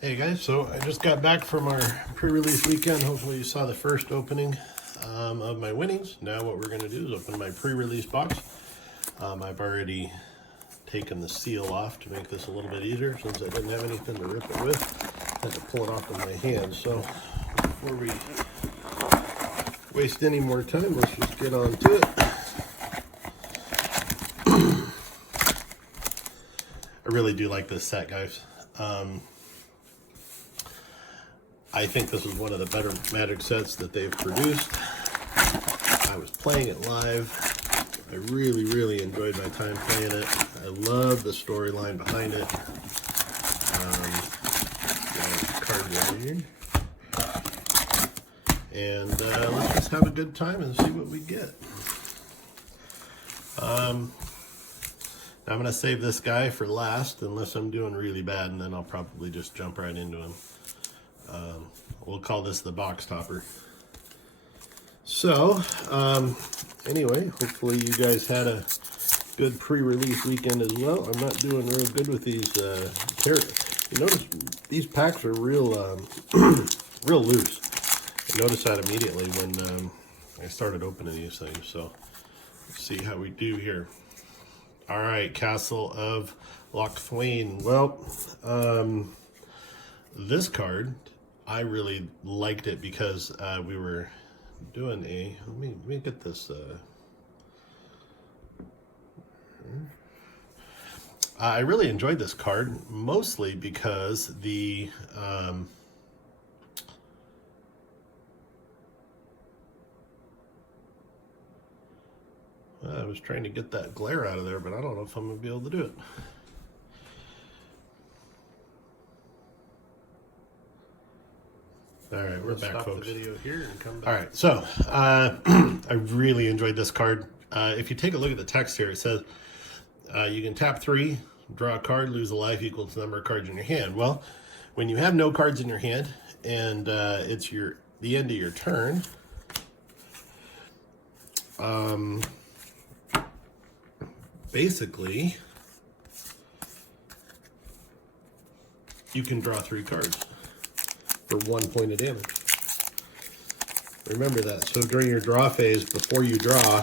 Hey guys, so I just got back from our pre-release weekend. Hopefully you saw the first opening of my winnings. Now what we're going to do is open my pre-release box. I've already taken the seal off to make this a little bit easier since I didn't have anything to rip it with. I had to pull it off with my hands. So before we waste any more time, let's just get on to it. I really do like this set, guys. I think this is one of the better Magic sets that they've produced. I was playing it live. I really enjoyed my time playing it. I love the storyline behind it. Card right here. And let's just have a good time and see what we get. I'm going to save this guy for last unless I'm doing really bad, and then I'll probably just jump right into him. We'll call this the box topper. So, anyway, hopefully you guys had a good pre-release weekend as well. I'm not doing real good with these carrots. You notice these packs are real, real loose. I noticed that immediately when I started opening these things. So, let's see how we do here. All right, Castle of Eldraine. Well, this card, I really liked it because we were doing a, let me get this. I really enjoyed this card, mostly because the I was trying to get that glare out of there, but I don't know if I'm gonna be able to do it. All right, we're back, folks. The video here and come back. All right, so I really enjoyed this card. If you take a look at the text here, it says you can tap 3, draw a card, lose a life equal to the number of cards in your hand. Well, when you have no cards in your hand and it's the end of your turn, basically you can draw 3 cards for 1 point of damage. Remember that. So during your draw phase, before you draw, all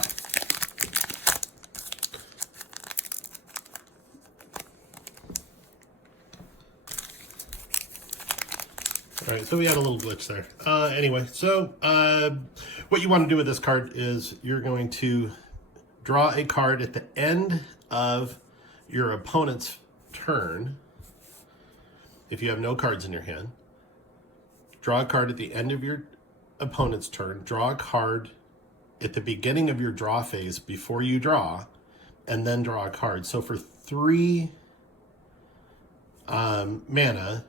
right, so we had a little glitch there. Anyway, so what you want to do with this card is you're going to draw a card at the end of your opponent's turn. If you have no cards in your hand, draw a card at the end of your opponent's turn, draw a card at the beginning of your draw phase before you draw, and then draw a card. So for 3 mana,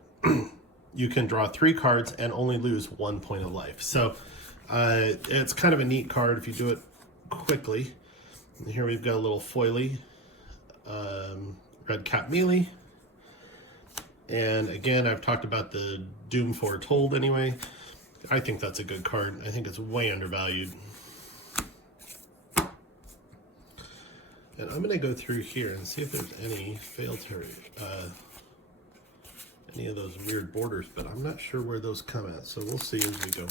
you can draw 3 cards and only lose 1 point of life. So it's kind of a neat card if you do it quickly. And here we've got a little foily red cap melee. And again, I've talked about the Doom Foretold anyway. I think that's a good card. I think it's way undervalued. And I'm going to go through here and see if there's any fail any of those weird borders, but I'm not sure where those come at. So we'll see as we go.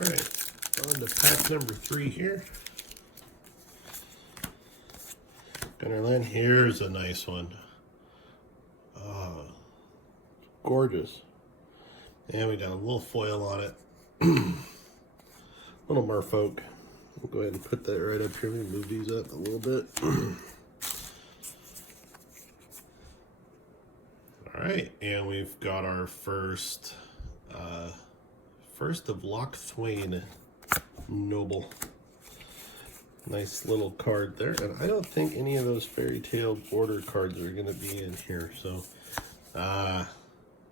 All right, on to pack number 3 here. Gunnerland, here's a nice one. Gorgeous. And we got a little foil on it. Little merfolk. We'll go ahead and put that right up here. Let me move these up a little bit. All right, and we've got our first of Eldraine Noble. Nice little card there, and I don't think any of those fairy tale border cards are going to be in here. So,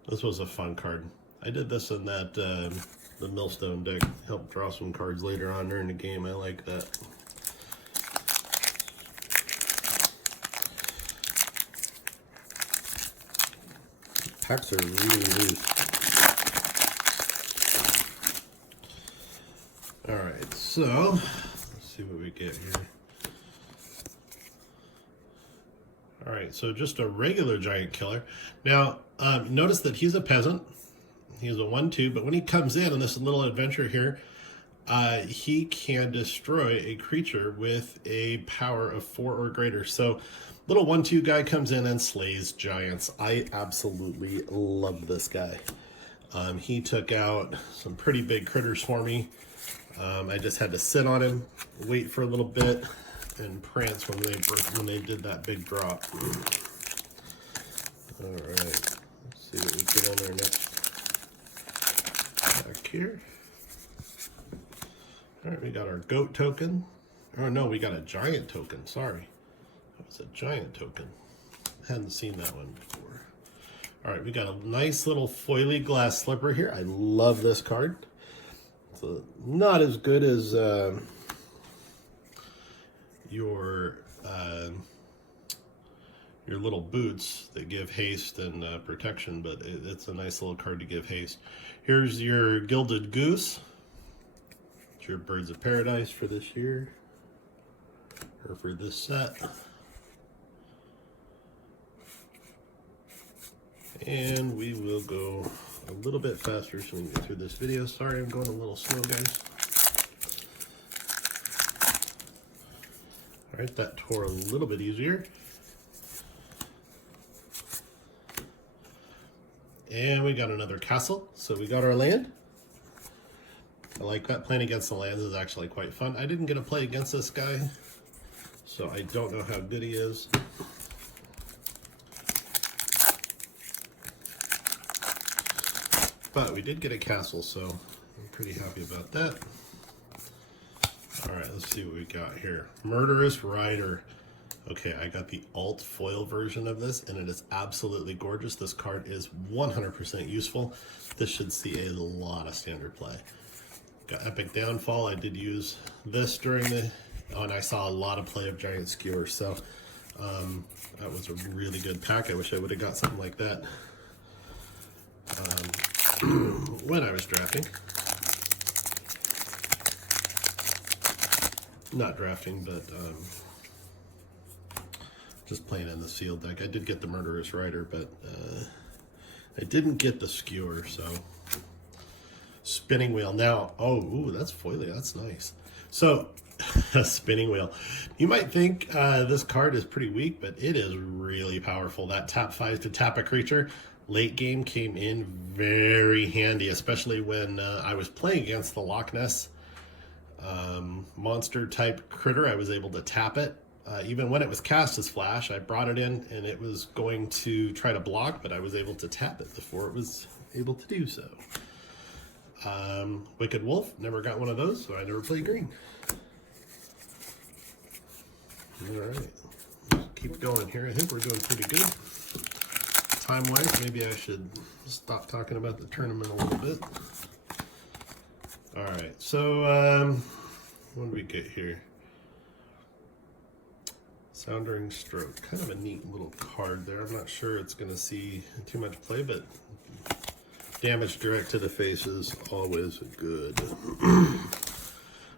this was a fun card. I did this in that the Millstone deck. Helped draw some cards later on during the game. I like that. Packs are really loose. All right, so let's see what we get here. All right, so just a regular giant killer. Now, notice that he's a peasant. He's a 1/2, but when he comes in this little adventure here, he can destroy a creature with a power of 4 or greater. So, little 1/2 guy comes in and slays giants. I absolutely love this guy. He took out some pretty big critters for me. I just had to sit on him, wait for a little bit, and prance when they did that big drop. All right, let's see what we get on there next. Back here. All right, we got our goat token. Oh no, we got a giant token. Sorry, that was a giant token. Hadn't seen that one before. All right, we got a nice little foily glass slipper here. I love this card. It's not as good as your little boots that give haste and protection, but it's a nice little card to give haste. Here's your gilded goose. It's your birds of paradise for this year, or for this set. And we will go a little bit faster so we can get through this video. Sorry, I'm going a little slow, guys. All right, that tore a little bit easier. And we got another castle, so we got our land. I like that. Playing against the lands is actually quite fun. I didn't get to play against this guy, so I don't know how good he is. But we did get a castle, so I'm pretty happy about that. All right, let's see what we got here. Murderous Rider. Okay, I got the alt foil version of this, and it is absolutely gorgeous. This card is 100% useful. This should see a lot of standard play. Got Epic Downfall. I did use this during the... Oh, and I saw a lot of play of Giant Skewer, so that was a really good pack. I wish I would have got something like that when I was drafting. Not drafting, but just playing in the sealed deck. I did get the Murderous Rider, but I didn't get the Skewer, so... Spinning Wheel. Now, oh, ooh, that's foily. That's nice. So, a Spinning Wheel. You might think this card is pretty weak, but it is really powerful. That tap 5 to tap a creature late game came in very handy, especially when I was playing against the Loch Ness monster type critter. I was able to tap it. Even when it was cast as flash, I brought it in and it was going to try to block, but I was able to tap it before it was able to do so. Wicked Wolf, never got one of those, so I never played green. Alright, keep going here. I think we're doing pretty good. Time-wise, maybe I should stop talking about the tournament a little bit. Alright, so what do we get here? Soundering Stroke, kind of a neat little card there. I'm not sure it's going to see too much play, but damage direct to the face is always good.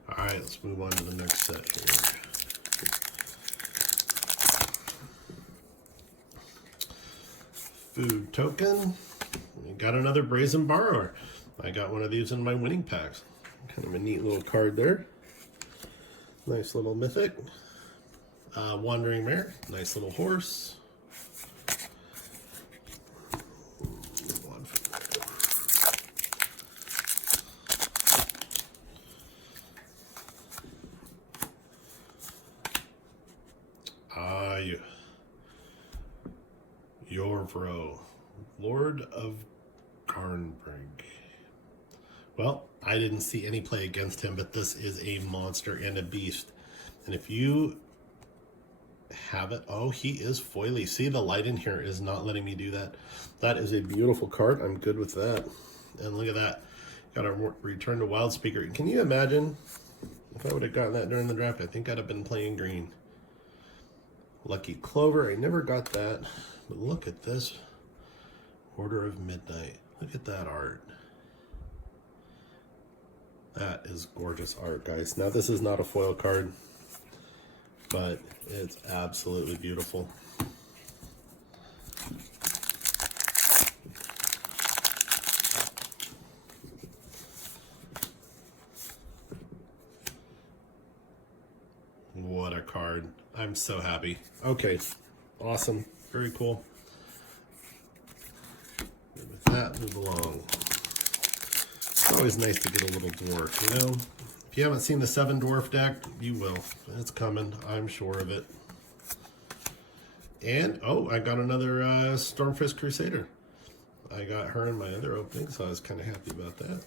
Alright, let's move on to the next set here. Food token. We got another Brazen Borrower. I got one of these in my winning packs. Kind of a neat little card there. Nice little mythic. Wandering Mare. Nice little horse. Yorvro, Lord of Garnbrig. Well, I didn't see any play against him, but this is a monster and a beast. And if you have it, oh, he is foily. See, the light in here is not letting me do that. That is a beautiful card. I'm good with that. And look at that. Got a Return to Wild Speaker. Can you imagine if I would have gotten that during the draft? I think I'd have been playing green. Lucky Clover. I never got that. But look at this. Order of Midnight. Look at that art. That is gorgeous art, guys. Now, this is not a foil card, but it's absolutely beautiful. I'm so happy. Okay, awesome, very cool. And with that, move along. It's always nice to get a little dwarf, you know? If you haven't seen the 7 dwarf deck, you will. It's coming, I'm sure of it. And, oh, I got another Stormfist Crusader. I got her in my other opening, so I was kind of happy about that.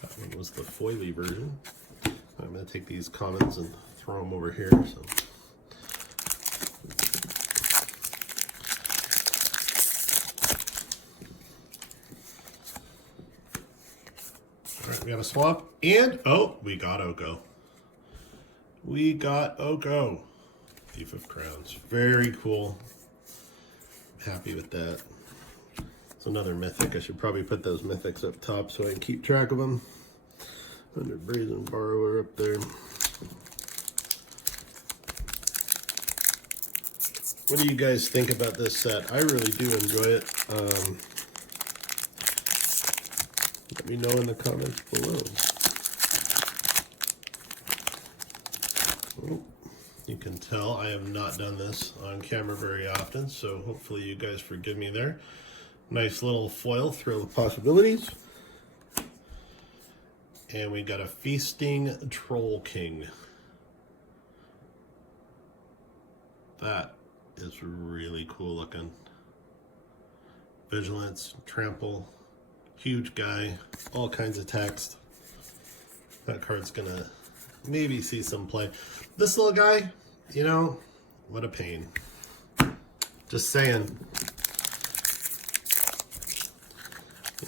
That one was the foily version. I'm going to take these commons and throw them over here. So. All right, we got a swamp, and oh, we got Oko. We got Oko. Thief of Crowns. Very cool. Happy with that. It's another mythic. I should probably put those mythics up top so I can keep track of them. Under Brazen Borrower up there. What do you guys think about this set? I really do enjoy it. Let me know in the comments below. Oh, you can tell I have not done this on camera very often, so hopefully you guys forgive me there. Nice little foil, Thrill of Possibilities. And we got a Feasting Troll King. That is really cool looking. Vigilance, Trample, huge guy, all kinds of text. That card's gonna maybe see some play. This little guy, you know, what a pain. Just saying.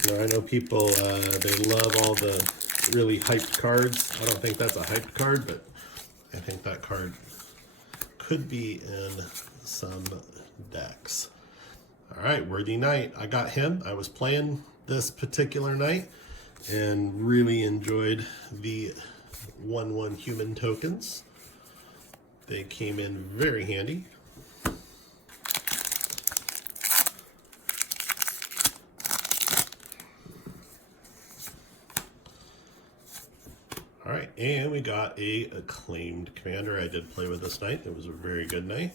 You know, I know people, they love all the really hyped cards. I don't think that's a hyped card, but I think that card could be in some decks. All right, Worthy Knight. I got him. I was playing this particular night and really enjoyed the 1/1 human tokens. They came in very handy. All right, and we got a acclaimed commander I did play with this night. It was a very good night.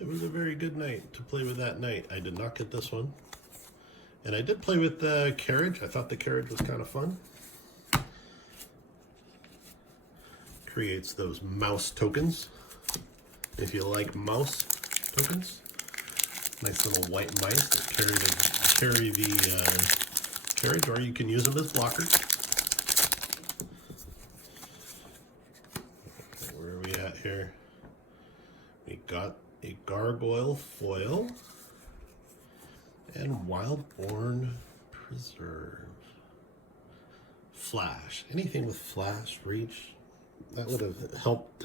It was a very good night to play with that night. I did not get this one. And I did play with the carriage. I thought the carriage was kind of fun. Creates those mouse tokens. If you like mouse tokens. Nice little white mice that carry the carriage, or you can use them as blockers. Here we got a gargoyle foil and Wildborn Preserve. Flash. Anything with flash, reach, that would have helped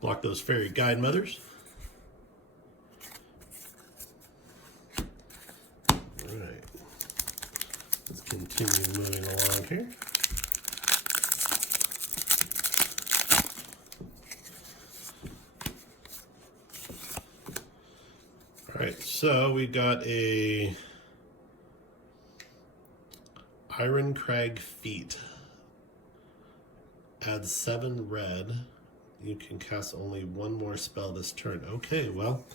block those fairy guide mothers. All right, let's continue moving along here. Alright, so we got a Iron Crag Feet. Add 7 red. You can cast only 1 more spell this turn. Okay, well,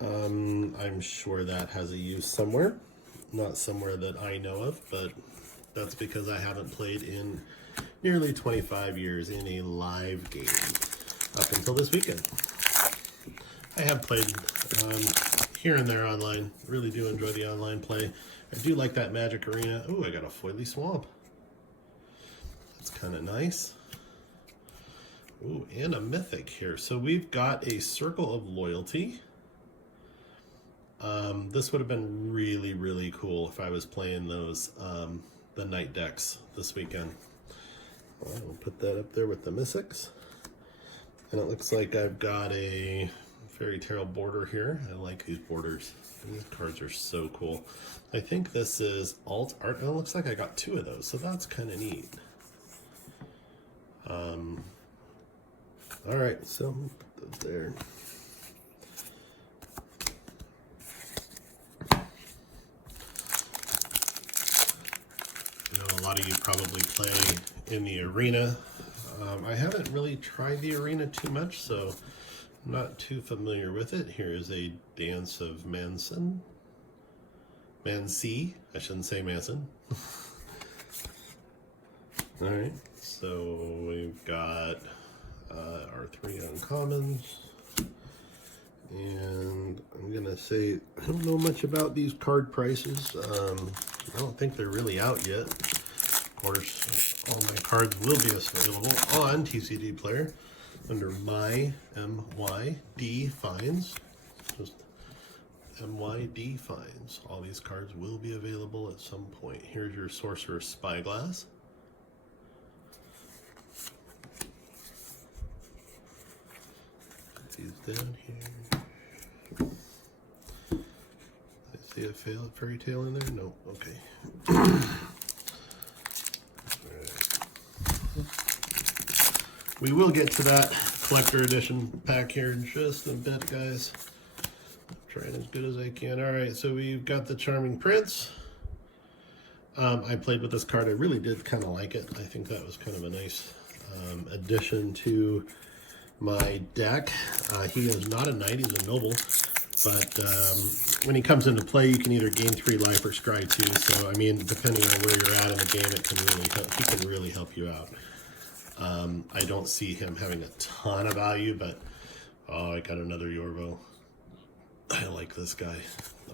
I'm sure that has a use somewhere. Not somewhere that I know of, but that's because I haven't played in nearly 25 years in a live game up until this weekend. I have played here and there online. Really do enjoy the online play. I do like that Magic Arena. Oh, I got a Foily Swamp. That's kind of nice. Ooh, and a Mythic here. So we've got a Circle of Loyalty. This would have been really, really cool if I was playing those, the night decks this weekend. Well, we'll put that up there with the Mythics. And it looks like I've got a Fairy Tale border here. I like these borders. These cards are so cool. I think this is alt art, and it looks like I got 2 of those, so that's kind of neat. All right, so put those there. I know a lot of you probably play in the arena. I haven't really tried the arena too much, so I'm not too familiar with it. Here is a Dance of Manson. Mansi, I shouldn't say Manson. Alright, so we've got our 3 uncommons. And I'm going to say, I don't know much about these card prices. I don't think they're really out yet. Of course, all my cards will be available on TCG Player under my MYD Finds. Just MYD Finds. All these cards will be available at some point. Here's your Sorcerer's Spyglass. Put these down here. I see a fairy tale in there? No, okay. We will get to that collector edition pack here in just a bit, guys. I'm trying as good as I can. All right, so we've got the Charming Prince. I played with this card. I really did kind of like it. I think that was kind of a nice addition to my deck. He is not a knight, he's a noble. But when he comes into play, you can either gain 3 life or scry 2. So, I mean, depending on where you're at in the game, it can really help. He can really help you out. I don't see him having a ton of value, but oh, I got another Yorvo. I like this guy.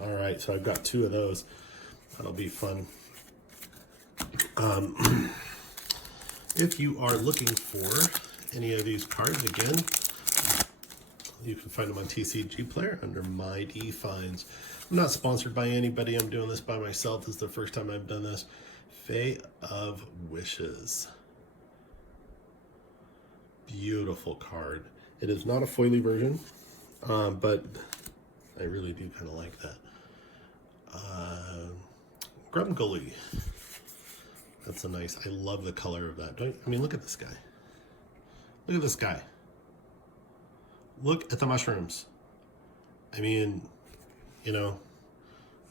All right, so I've got 2 of those. That'll be fun. If you are looking for any of these cards, again, you can find them on TCG Player under My D Finds. I'm not sponsored by anybody. I'm doing this by myself. This is the first time I've done this. Fae of Wishes. Beautiful card. It is not a foily version, but I really do kind of like that. Grumgully. That's a nice, I love the color of that. I mean, look at this guy. Look at this guy. Look at the mushrooms. I mean, you know,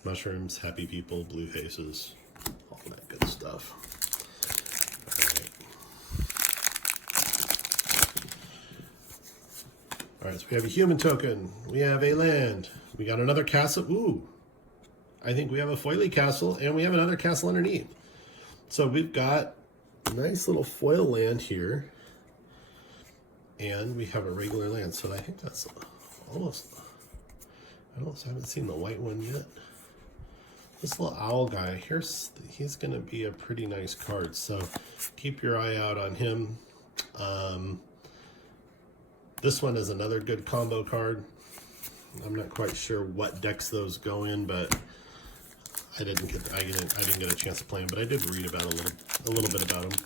mushrooms, happy people, blue faces, all that good stuff. All right, so we have a human token. We have a land. We got another castle. Ooh, I think we have a foily castle, and we have another castle underneath. So we've got a nice little foil land here. And we have a regular land, so I think that's almost, I haven't seen the white one yet. This little owl guy, he's going to be a pretty nice card, so keep your eye out on him. This one is another good combo card. I'm not quite sure what decks those go in, but I didn't get a chance to play them, but I did read about a little bit about them.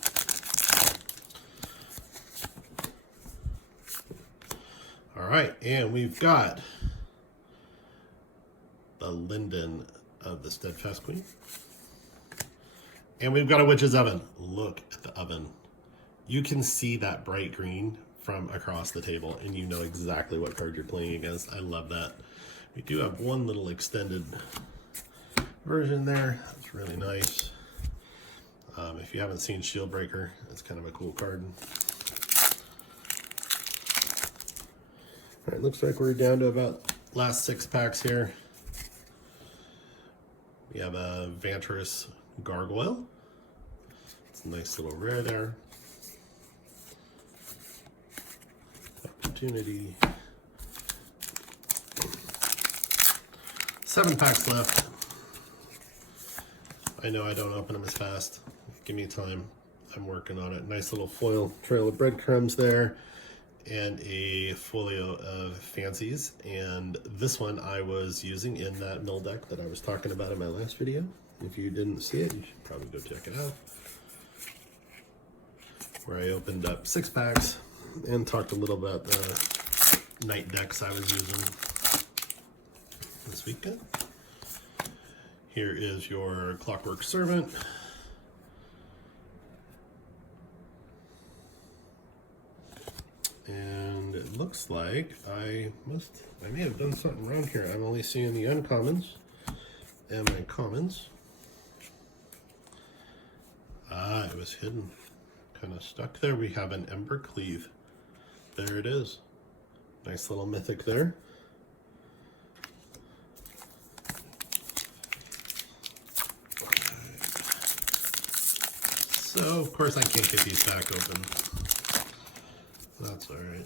All right, and we've got the Linden of the Steadfast Queen. And we've got a Witch's Oven. Look at the oven. You can see that bright green from across the table, and you know exactly what card you're playing against. I love that. We do have one little extended version there. That's really nice. If you haven't seen Shieldbreaker, it's kind of a cool card. All right, looks like we're down to about last 6 packs here. We have a Vantress Gargoyle. It's a nice little rare there. Opportunity. 7 packs left. I know I don't open them as fast. Give me time. I'm working on it. Nice little foil trail of breadcrumbs there. And a folio of fancies, and this one I was using in that mill deck that I was talking about in my last video. If you didn't see it, you should probably go check it out, where I opened up 6 packs and talked a little about the night decks I was using this weekend. Here is your Clockwork Servant. And it looks like I may have done something wrong here. I'm only seeing the uncommons and my commons. Ah, it was hidden. kind of stuck there. We have an Ember Cleave. There it is. Nice little mythic there. So, of course, I can't get these back open. That's all right.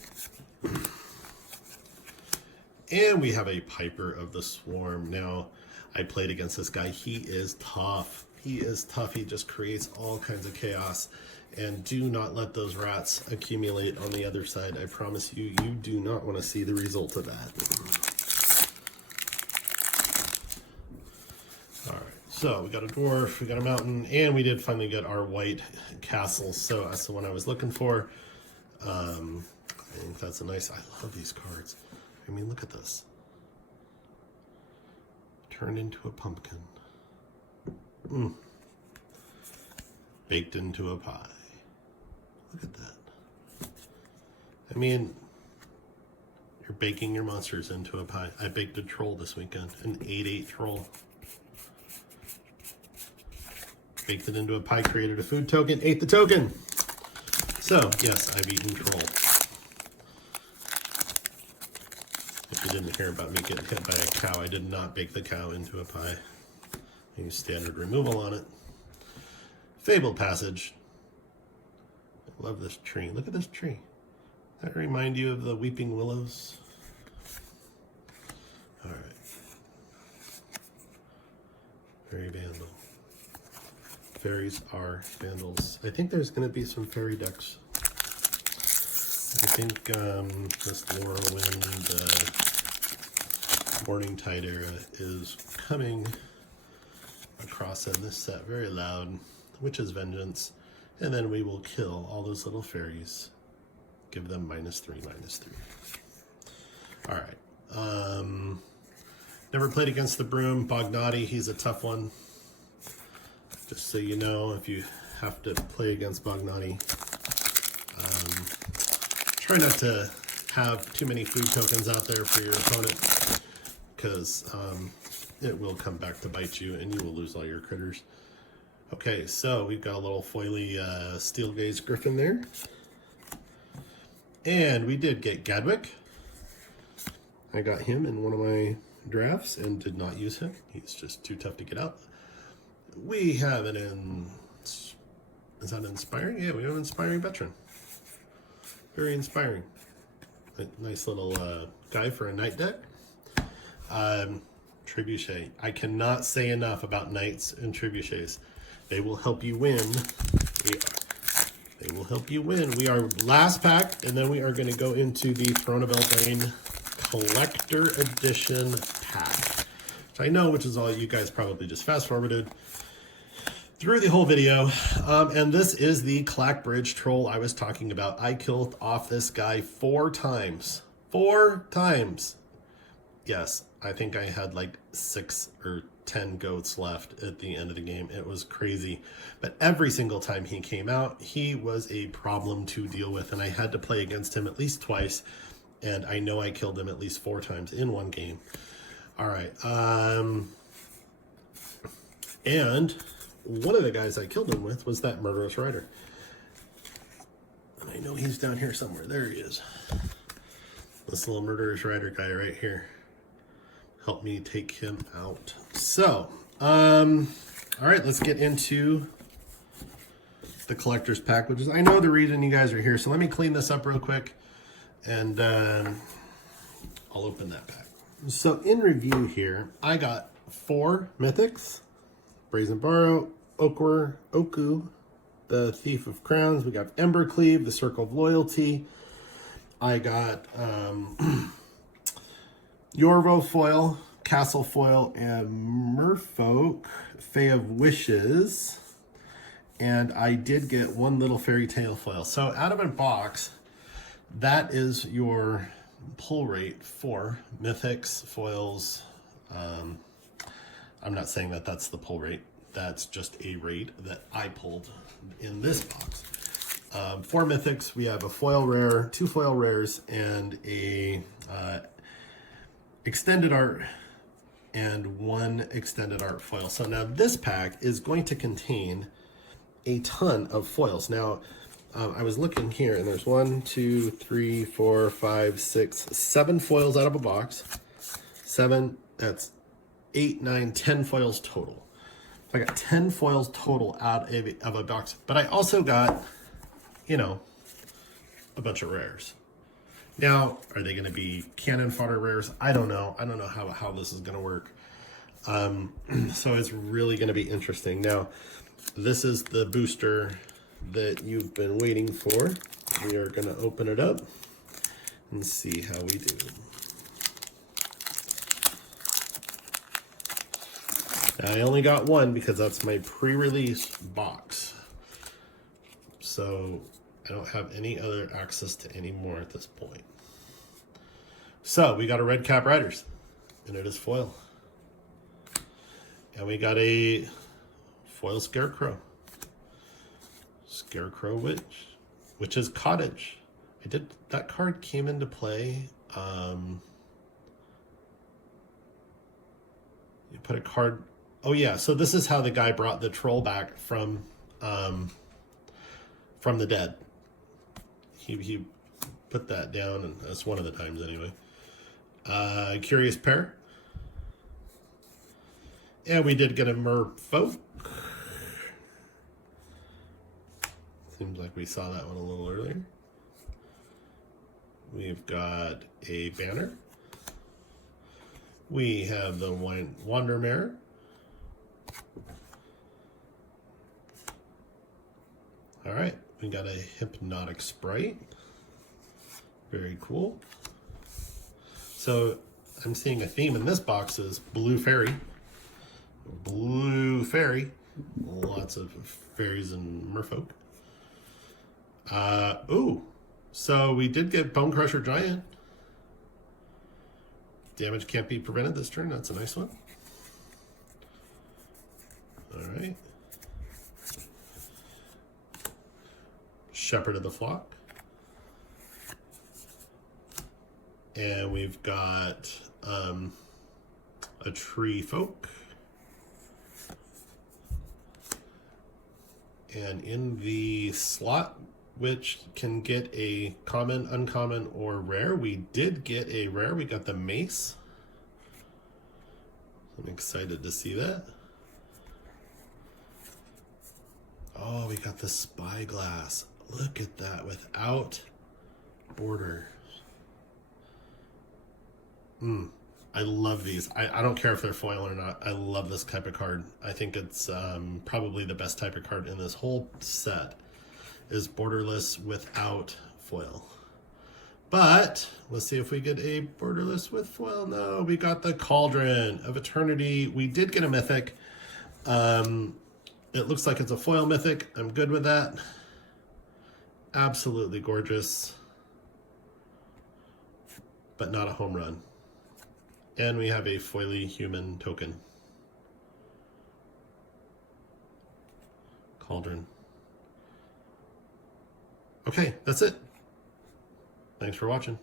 And we have a Piper of the Swarm. Now, I played against this guy. He is tough. He is tough. He just creates all kinds of chaos. And do not let those rats accumulate on the other side. I promise you, you do not want to see the result of that. All right, so we got a dwarf, we got a mountain, and we did finally get our white castle. So that's the one I was looking for. I think that's a nice, I love these cards. I mean, look at this. Turned into a pumpkin. Baked into a pie. Look at that. I mean, you're baking your monsters into a pie. I baked a troll this weekend, an 8/8 troll. Baked it into a pie, created a food token, ate the token. So, yes, I've eaten troll. If you didn't hear about me getting hit by a cow, I did not bake the cow into a pie. I used standard removal on it. Fabled Passage. I love this tree. Look at this tree. That remind you of the Weeping Willows? All right. Fairy Vandal. Fairies are vandals. I think there's going to be some fairy decks. I think this Whirlwind Morning Tide era is coming across in this set. Very loud. Witch's Vengeance. And then we will kill all those little fairies. Give them -3/-3. All right. Never played against the Broom. Bognati, he's a tough one. Just so you know, if you have to play against Bognati, try not to have too many food tokens out there for your opponent, because it will come back to bite you and you will lose all your critters. Okay, so we've got a little foily Steel Gaze Griffin there. And we did get Gadwick. I got him in one of my drafts and did not use him. He's just too tough to get out. We have an is that Inspiring? Yeah, we have an Inspiring Veteran. Very inspiring. A nice little guy for a night deck. Trebuchet. I cannot say enough about knights and trebuchets. They will help you win. They will help you win. We are last pack, and then we are going to go into the Throne of Eldraine Collector Edition pack, which I know, which is all you guys probably just fast-forwarded through the whole video. And this is the Clackbridge Troll I was talking about. I killed off this guy 4 times. 4 times. Yes, I think I had like 6 or 10 goats left at the end of the game. It was crazy. But every single time he came out, he was a problem to deal with. And I had to play against him at least twice. And I know I killed him at least 4 times in one game. All right. And one of the guys I killed him with was that Murderous Rider. And I know he's down here somewhere. There he is. This little Murderous Rider guy right here. Help me take him out. So, all right, let's get into the collector's pack, which is, I know the reason you guys are here. So let me clean this up real quick, and I'll open that pack. So in review here, I got 4 mythics: Brazen Borrow, Oku, the Thief of Crowns. We got Ember Cleave, the Circle of Loyalty. I got Yorvo foil, Castle foil, and Merfolk, Fae of Wishes. And I did get 1 little Fairy Tale foil. So out of a box, that is your pull rate for mythics, foils. I'm not saying that that's the pull rate. That's just a rate that I pulled in this box. 4 mythics. We have a foil rare, 2 foil rares, and a extended art and 1 extended art foil. So now this pack is going to contain a ton of foils. Now, I was looking here, and there's 1, 2, 3, 4, 5, 6, 7 foils out of a box. 7, that's 8, 9, 10 foils total. I got 10 foils total out of a box. But I also got, you know, a bunch of rares. Now, are they going to be cannon fodder rares? I don't know. I don't know how this is going to work. So it's really going to be interesting. Now, this is the booster that you've been waiting for. We are going to open it up and see how we do. Now, I only got one because that's my pre-release box. So I don't have any other access to any more at this point. So we got a Red Cap Riders, and it is foil. And we got a foil Scarecrow. Scarecrow which is Cottage. That card came into play. You put a card. Oh yeah, so this is how the guy brought the troll back from the dead. He put that down, and that's one of the times anyway. Curious Pair. And we did get a Merfolk. Seems like we saw that one a little earlier. We've got a Banner. We have the Wandermare. All right, we got a Hypnotic Sprite. Very cool. So I'm seeing a theme in this box is Blue Fairy. Blue Fairy. Lots of fairies and merfolk. Ooh. So we did get Bone Crusher Giant. Damage can't be prevented this turn. That's a nice one. All right. Shepherd of the Flock. And we've got a Tree Folk. And in the slot, which can get a common, uncommon, or rare, we did get a rare. We got the Mace. I'm excited to see that. Oh, we got the Spyglass. Look at that, without border. I love these. I don't care if they're foil or not. I love this type of card. I think it's probably the best type of card in this whole set is borderless without foil. But let's see if we get a borderless with foil. No, we got the Cauldron of Eternity. We did get a mythic. It looks like it's a foil mythic. I'm good with that. Absolutely gorgeous, but not a home run. And we have a foily human token. Cauldron. Okay, that's it. Thanks for watching.